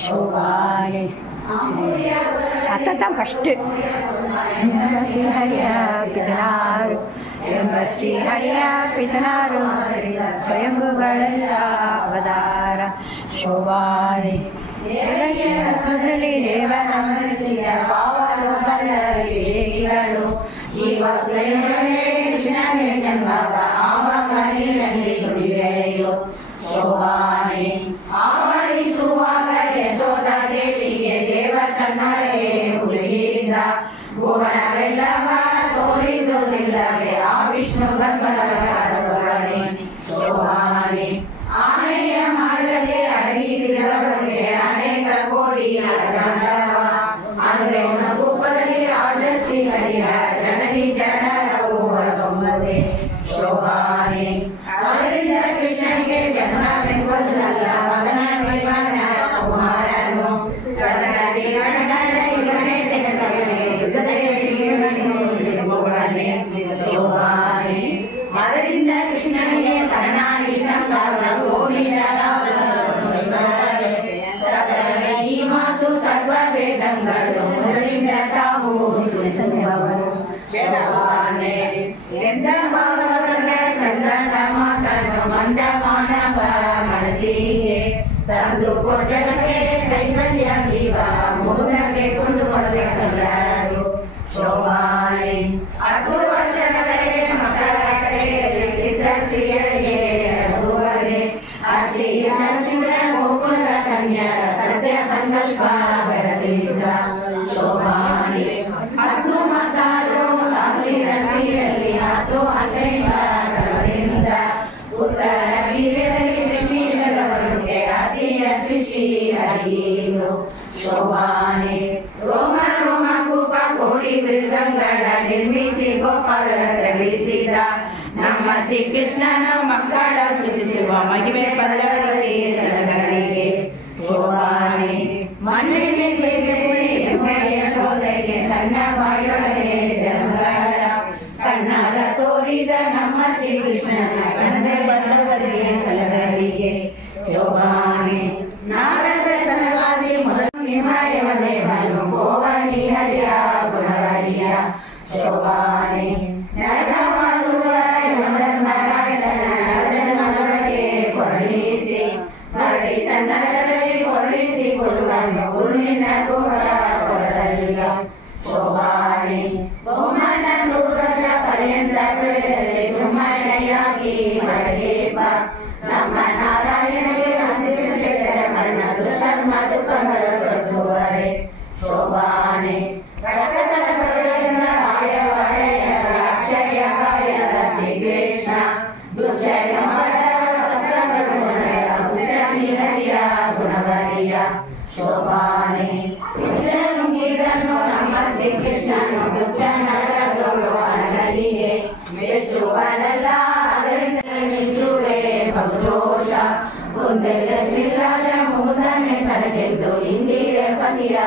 ಶೋಭಾನೆ आता फस्ट हरिया पितनारू श्री हरिया पितनारू स्वयंभुगಳೆಲ್ಲ ಅವತಾರ ಶೋಭಾನೆ ದೇವನ ಪಾವಲು ಬಲ್ಲವಿಗಳು ಈ ಕೃಷ್ಣನೇ ಜನ್ಮವ ಆವ ಮನೆಯಲ್ಲಿ ದುಡಿವೆಯೋ ಶೋಭಾನೆ ಆವರಿಸುವಾಗ ಯಶೋಧ ದೇವಿಗೆ ದೇವ ತನ್ನೊಳಗೆ ಹುಡುಗಿಯಿಂದ ಭುವನವೆಲ್ಲವ ತೋರಿದುದಿಲ್ಲವೇ ಆ ವಿಷ್ಣು ಗರ್ಭದೊಳಗೆ ಶೋಭಾನೆ ಆನೆಯ ಮಾರ್ಗದಲ್ಲಿ ಅಡಗಿಸಿದವರಿಗೆ ಅನೇಕ ಕೋಟಿ ಅಜಾಂಡವ ಅಣುರೇಣ ರೂಪದಲ್ಲಿ ಆಡ ಶ್ರೀ ಹರಿಯ ಜನನಿ ಜನರವು ಹೊರಗೊಂಬದೆ ಶೋಭಾನೆ ಅವರಿಂದ ಕೃಷ್ಣನಿಗೆ ಜನ್ಮವೆಂಬುದಲ್ಲ ಮದನ ವಿಮಾನ ಕುಮಾರನು ಶೋಭಾನೆ ಅದರಿಂದ ಕೃಷ್ಣನಿಗೆ ಕರ್ಣಾಗಿ ಸಂಗಮ ಗೋವಿಂದ ಈ ಮಾತು ಸರ್ವ ವೇದಂಗಳು ಮೊದಲಿಂದ ತಾವು ಶೋಭಾನೆ ಎಂದ ಭಾಗವತ ಚಂದನ ಮಾತನ್ನು ಮಂದ ಮಾನವ ಮನಸ್ಸಿಗೆ ತಂದು ಜಗಕ್ಕೆ ಕೈವಲ್ಯ ಜೀವ ಮುಗುದಕ್ಕೆ ಕೊಂಡುಕೊಳ್ಳದೆ ಸಲ್ಲದು ಶೋಭಾನೆ 10 ವರ್ಷಗಳಿಗೆ ಮಕರ ಕಡೆಯಲ್ಲಿ ಸಿದ್ಧ ಸ್ತ್ರೀಯರಿಗೆ ಅಡುವರೆ ಅತಿಯ ನರಸಿಂಹ ಗೋಕುಲದ ಕನ್ಯರ ಸತ್ಯ ಸಂಕಲ್ಪ ಬೆರೆಸಿದ್ದ ಶೋಭಾನೆ 10 ಮಕ್ಕಳು ಸಾಸಿರ ಸ್ತ್ರೀಯಲ್ಲಿ 10 15 ಉತ್ತರ ವೀರ್ಯದಲ್ಲಿ ಸೃಷ್ಟಿಸದವರುಂಟೆ ಅತಿಯ ಸೃಷ್ಟಿ ಹರಿಯು ಶೋಭಾನೆ ರೋಮ ರೋಮ ಕೂಪ ಕೋಡಿ ಮೃಗಂಗಳ ನಿರ್ಮಿಸಿ ಗೋಪಾಲನ ತ್ರಳಿಸಿದ ನಮ್ಮ ಶ್ರೀಕೃಷ್ಣನ ಮಕ್ಕಳ ಸೃಷ್ಟಿಸುವ ಮಹಿಮೆ ಪಲ್ಲವರಿಗೆ ಸಲಗರಿಗೆ ಶೋಭಾನೆ ಮಣ್ಣಿಗೆ ಯಶೋಧೆಗೆ ಸಣ್ಣ ಬಾಯೊಳಗೆ ಜನಗಳ ಕಣ್ಣಾಗ ತೋರಿದ ನಮ್ಮ ಶ್ರೀಕೃಷ್ಣನ ಕಣದೆ ಬಂದವರಿಗೆ ಸಲಗರಿಗೆ ಶೋಭಾನೆ ನಾರದ ಸನಗಾದಿ ಮೊದಲು ನಿಮಾಯವನೇ ಮನು ಗೋವನಿ ಹರಿಯ ಗುಣಹರಿಯ ಶೋಭಾನೆ ನರಕ ಮಾಡುವ ನರಕನೊಳಗೆ ಕೊರಳಿಸಿ ಮರಳಿ ತನ್ನರದಲ್ಲಿ ಕೊರಳಿಸಿಕೊಳ್ಳುವ ಉರುಳಿನ ಘೋರ ಕೊರಲಿಲ್ಲ ಶೋಭಾನೆ ಬಹುಮಾನ 100 ವರ್ಷ ಪರ್ಯಂತ ಬೆಳೆದರೆ ಸುಮ್ಮನೆಯಾಗಿ ಮಳೆಯೇಪ ನಮ್ಮ ನಾರಾಯಣಗೆ ಹಸಿರ ಮರಣ ದುಷ್ಕರ್ಮ ದುಃಖಗಳ ತೊಡಗಿಸುವರೆ ಶೋಭಾನೆ ಅಕ್ಷಯ ಕಾಯದ ಶ್ರೀಕೃಷ್ಣ ದುರ್ಜಯ ಹರಿಯ ಗುಣವರಿಯ ಶೋಭಾನೆ ನುಂಗಿದನ್ನು ನಮ್ಮ ಶ್ರೀಕೃಷ್ಣನು ದುಚ್ಚ ನರಕಗಳು ಅನಗಲಿಯೇ ಮೆಚ್ಚುವನಲ್ಲ ಅದರಿಂದ ಮೆಚ್ಚುವೆ ಬಹುದೋಷ ಕುಂದೆಲ್ಲ ಜಿಲ್ಲಾದ ಮುಗುದನೆ ತನಗೆದ್ದು ಇಂದಿರೆ ಪತಿಯ